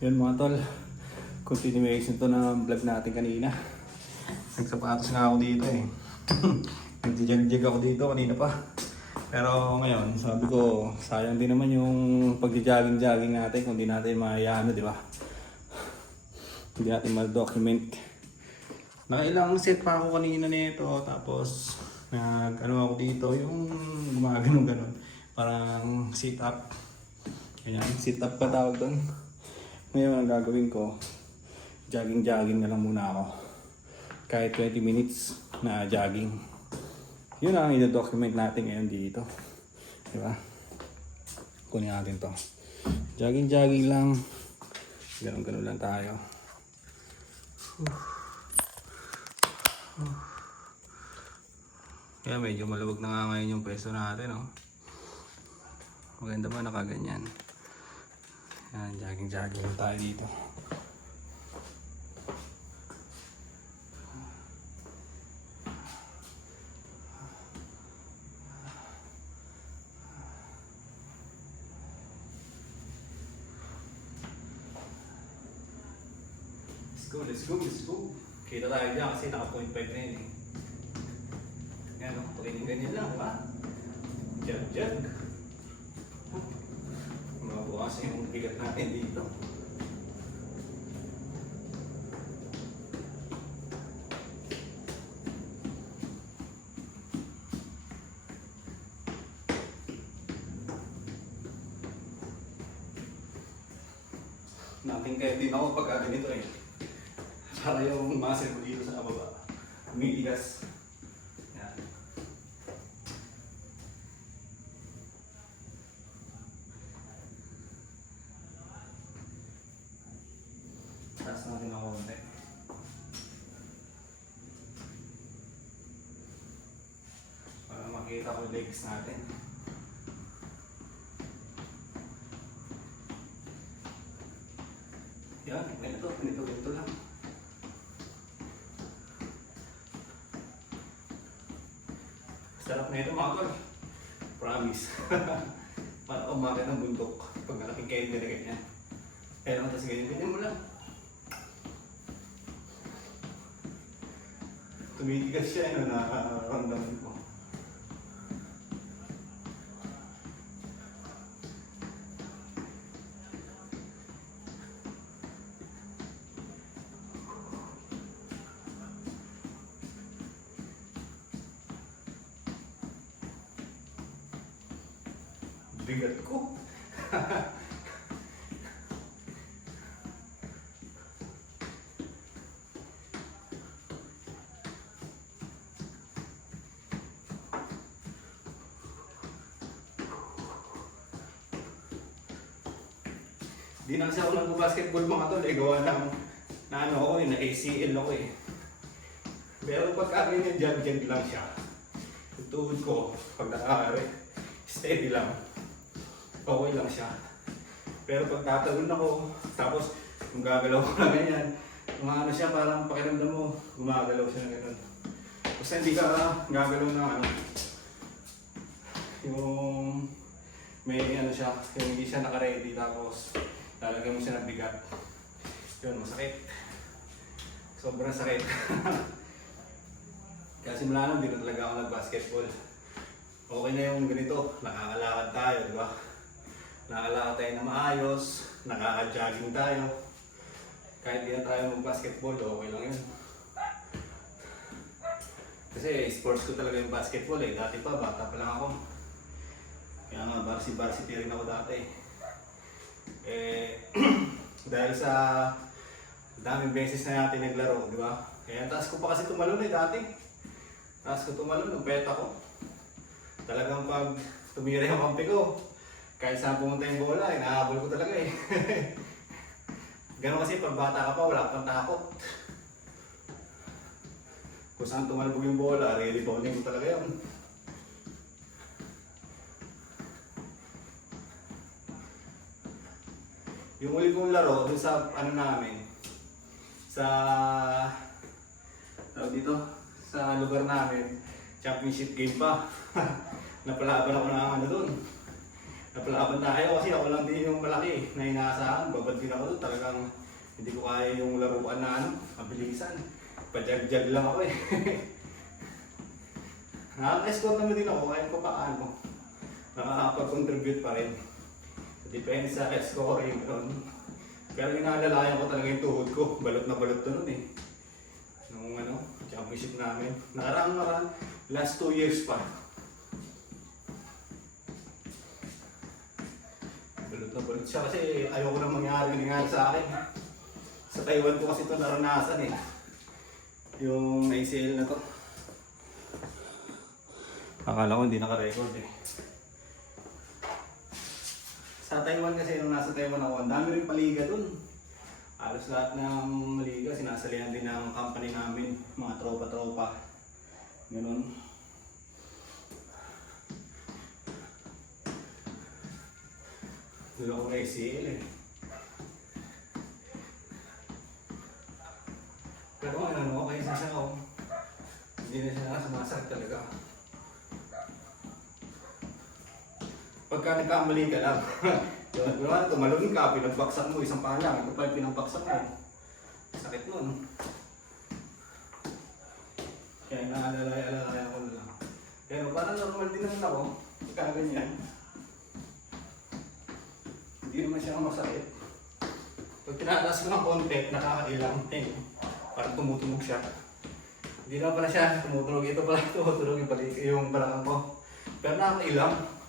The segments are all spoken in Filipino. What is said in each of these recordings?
Yun mga tol, continuation to ng vlog natin kanina. Nagsapatos nga ako dito eh. Nagjagjag ako dito kanina pa. Pero ngayon, sabi ko, sayang din naman yung pagja-jogging natin kung di natin maayano, di ba? Hindi natin ma-document. Nakailang set pa ako kanina nito, tapos nag-ano ako dito, yung gumagano-ganon. Parang sit-up. Ayan, sit-up pa tawag doon. Ngayon ang gagawin ko, jogging na lang muna ako. Kahit 20 minutes na jogging. Yun ang i-document natin ngayon dito. Diba? Kunin natin to. Jogging lang. Ganun lang tayo. Kaya medyo maluwag na nga ngayon yung pwesto natin. Oh. Maganda ba nakaganyan? Yan, jogging tayo dito. Let's go. Kita tayo dyan kasi naka-point 5 na yun eh. Yan o, ganyan lang, diba? Jag. Mabukas yung bigat natin dito. Nating kaya din ako pagka ganito eh. Para yung muscle ko dito sa kababa. Umitigas. Yan. Taas natin ako konti. Para makita ko yung legs natin. Yan, ganito lang. Sarap na ito mga tol. Promise. Para umakit ng bundok. Pag malaking kain na ganyan. Kaya naman tapos ganyan mo lang. Tumitigas siya, nakaramdaman ko. Bigat ko. Di na kasi ako nag-basketball mga tol, gawa lang na ano ako na ACL ako eh. Pero pag ganyan jog lang siya. Yung tuhod ko, pag nakakari, steady lang. Okay lang siya. Pero pag tatalon ako, tapos kung gagalaw ko na ganyan, ano siya, parang pakiramdam mo, gumagalaw siya na gano'n. Basta hindi ka gagalaw na ano, yung may ano siya, yung hindi siya naka-ready tapos lalagyan mo siya ng bigat. Yun, masakit. Sobrang sakit. Kaya simula nun, di na talaga ako nag-basketball. Okay na yung ganito, nakakalakad tayo, di ba? Nakakalakad tayo na maayos, nakaka-jogging tayo. Kahit di na tayo mag-basketball, okay lang yun. Kasi sports ko talaga yung basketball eh. Dati pa, bata pa lang ako. Kaya nga, varsity rin ako dati. Dahil sa daming beses na natin naglaro, di ba? Kaya taas ko pa kasi tumalon eh dati. Taas ko tumalon, nung ako. Talagang pag tumira yung kampi ko, kahit saan pumunta yung bola, nahabol ko talaga eh. Gano'n kasi pag bata ka pa, wala kang takot. Kung saan tumalbog yung bola, re-rebounding ko talaga yun. Yung uli kong laro, dun sa ano namin, sa dito, sa lugar namin, championship game pa. Napalaban ako ng ano dun. Napalaban tayo kasi ako lang din yung malaki na inaasahan. Babad din ako doon. Talagang hindi ko kaya yung laruan na mabilisan. Pajag-jag lang ako eh. Nakaka-score naman din ako kahit pa paano. Nakakapag-contribute pa rin. Depende sa scoring doon. Pero inaalalayan ko talaga yung tuhod ko. Balot na balot to nun eh. Nung championship namin. Nakaraan, last 2 years pa. Balot na balot siya kasi ayoko na nangyari sa akin. Sa Taiwan ko kasi ito naranasan eh. Yung ACL na to. Akala ko hindi naka-record eh. Sa Taiwan kasi nung nasa Taiwan ako, ang dami rin paliga dun. Halos lahat ng liga, sinasalihan din ng company namin, mga tropa-tropa. Ganun. Doon ako na ACL eh. Pero okay sa siya ako. Hindi na siya sumasakit talaga. Pagka nagkamali ka lang, tumalon ka, pinagbaksak mo isang paa lang, ito pa yung pinagbaksak mo. Sakit nun. Kaya naalala ko lang. Pero parang normal din naman ako, pagka ganyan. Hindi naman siya masakit. Pag tinataas ko ng konti, nakakailang. Parang tumutunog siya. Hindi naman pala siya tumutunog. Ito pala tumutunog yung balakang ko. Pero nakakailang.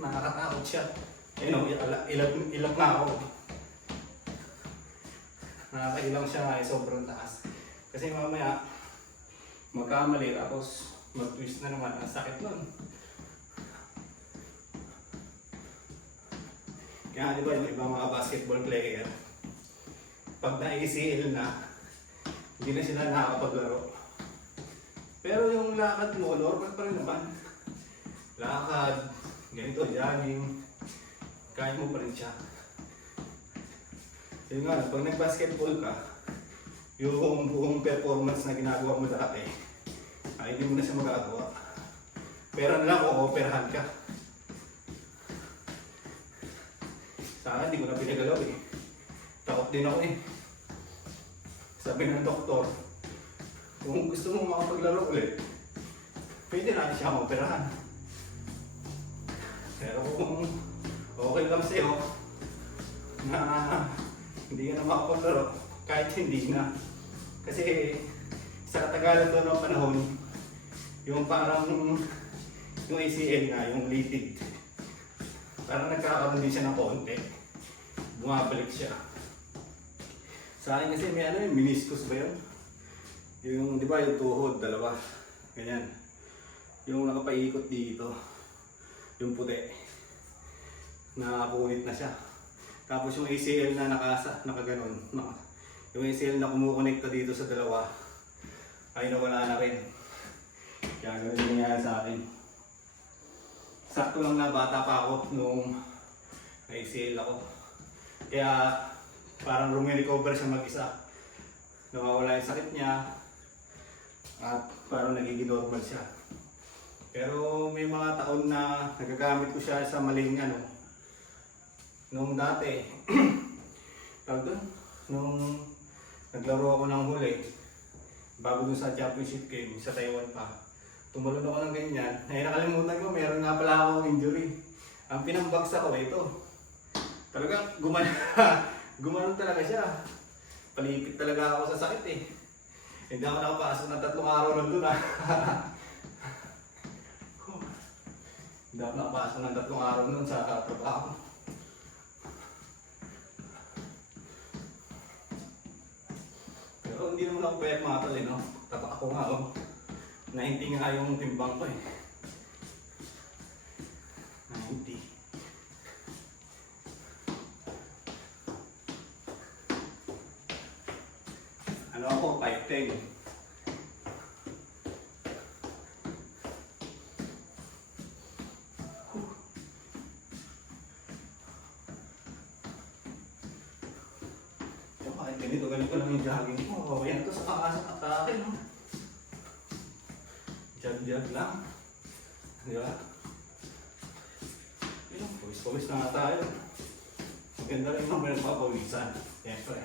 Nakakatakot siya. Ayun o, ilap na ako. Nakakailang siya nga, sobrang taas. Kasi mamaya, magkamali tapos mag-twist na naman. Ang sakit nun. Kaya di ba yung ibang mga basketball player, pag na-ACL na, hindi na sila nakakapaglaro. Pero yung lakad mo, normal pa rin naman. Lakad, ganito, jogging, kaya mo pa rin siya. Yun nga, pag nag-basketball ka, yung buong performance na ginagawa mo dati, ay hindi mo na siya magagawa. Pero na lang, o-operahan ka. Sa akin, hindi ko na pinagalaw eh. Takot din ako eh. Sabi ng doktor, kung gusto mo makapaglaro ulit, pwede natin siya maoperahan. Pero kung okay lang sa'yo na hindi ka na makapaglaro, kahit hindi na. Kasi sa katagalan doon ng panahon, yung parang yung ACL na, yung litid, parang nagkakaroon din siya ng konti. Bumabalik siya. Sa akin kasi may yung meniscus ba yun? Yung, di ba yung tuhod, dalawa. Ganyan. Yung nakapaikot dito. Yung puti. Nakapunit na siya. Tapos yung ACL na nakaganon. Yung ACL na kumukonekta dito sa dalawa, ay nawala na rin. Kaya ganun yung nangyari sa akin. Sakto lang na bata pa ako nung na-ACL ako. Kaya parang rumirecover siya mag-isa. Nawawala yung sakit niya at parang nagiging normal siya. Pero may mga taon na nagagamit ko siya sa maling nung dati. Tawag doon, nung naglaro ako ng huli, bago dun sa championship game sa Taiwan pa. Tumalon ako ng ganyan. Ay nakalimutan ko, meron nga pala akong injury. Ang pinambagsak ko ito. Talaga gumanon talaga siya. Palipit talaga ako sa sakit eh. Hindi ako nakapasok ng 3 araw nandun ah. Hindi ako nakapasok ng 3 araw nun sa trabaho. Pero hindi naman ako pwede matal eh, no? Tatak ako nga oh. Nahinti nga yung timbang ko eh. 90. Ano ako? 5'10". So, kahit ganito lang yung jogging ko. Yan ito sa kaasa atake, no? Jog-jog lang. Di ba? Yun, Pawis-pawis na nga tayo. Maganda rin naman nagpapawisan. Siyempre.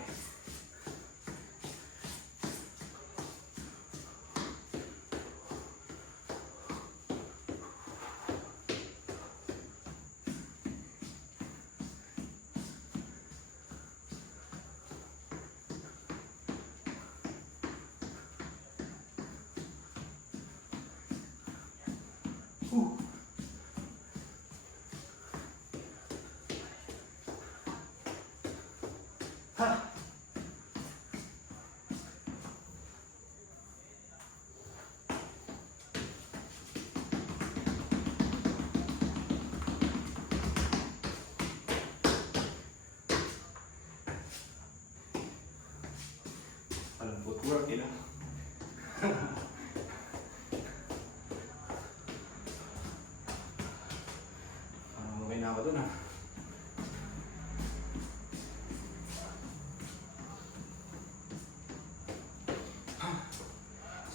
Ha! Alam footwork, you know? Okay na ako dun ah.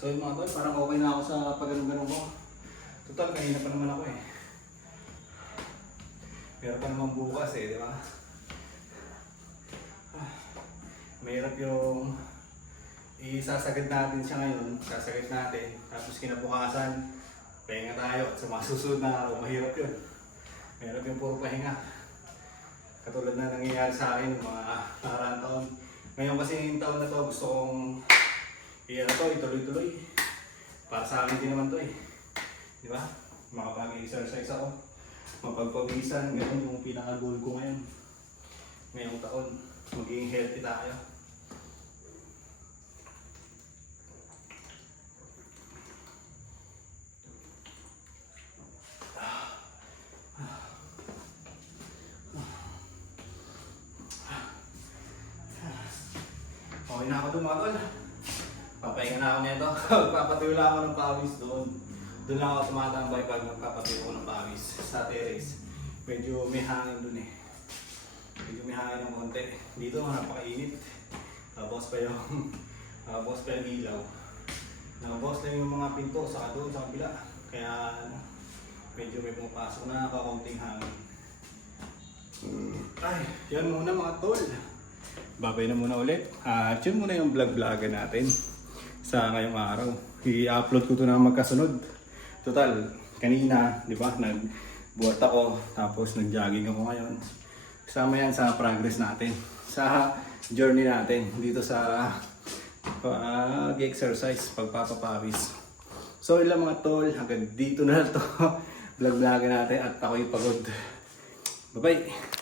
So yun mga tol, parang okay na ako sa pag-ganong-ganong ko. Total, kanina pa naman ako eh. Meron pa naman bukas eh, di ba? Mahirap yung isasagad natin siya ngayon, sasagad natin, tapos kinabukasan, pahinga tayo at sa mga susunod na araw, mahirap yun. Mahirap yung puro pahinga. Katulad na nangyayari sa akin ng mga nakaraang taon. Ngayon kasi yung taon na to, gusto kong ituloy-tuloy. Para sa akin din naman to eh. Di ba? Makapag-exercise ako. Mapagpawisan, ganun yung pinaka-goal ko ngayon. Ngayong taon, maging healthy tayo. Okay na ako doon mga tol. Papahinga na ako nito. Papatuyo lang ako ng pawis doon. Doon lang ako tumatambay pag magpapatuyo ko ng pawis sa terrace. Medyo may hangin doon eh. Medyo may hangin ng konti. Dito napakainit. Tapos pa yung ilaw. Tapos lang yung mga pinto saka doon sa kabila. Kaya medyo may pumapasok na kakaunting hangin. Ay, yan muna mga tol. Babay na muna ulit. At yun muna yung vlog-vlogan natin sa ngayong araw. I-upload ko ito na magkasunod. Total, kanina, di ba, nagbuhat ako, tapos nag-jogging ako ngayon. Kasama yan sa progress natin, sa journey natin dito sa pag-exercise, pagpapapawis. So ilang mga tol, hanggang dito na to vlog-vlogan natin at ako'y pagod. Bye-bye!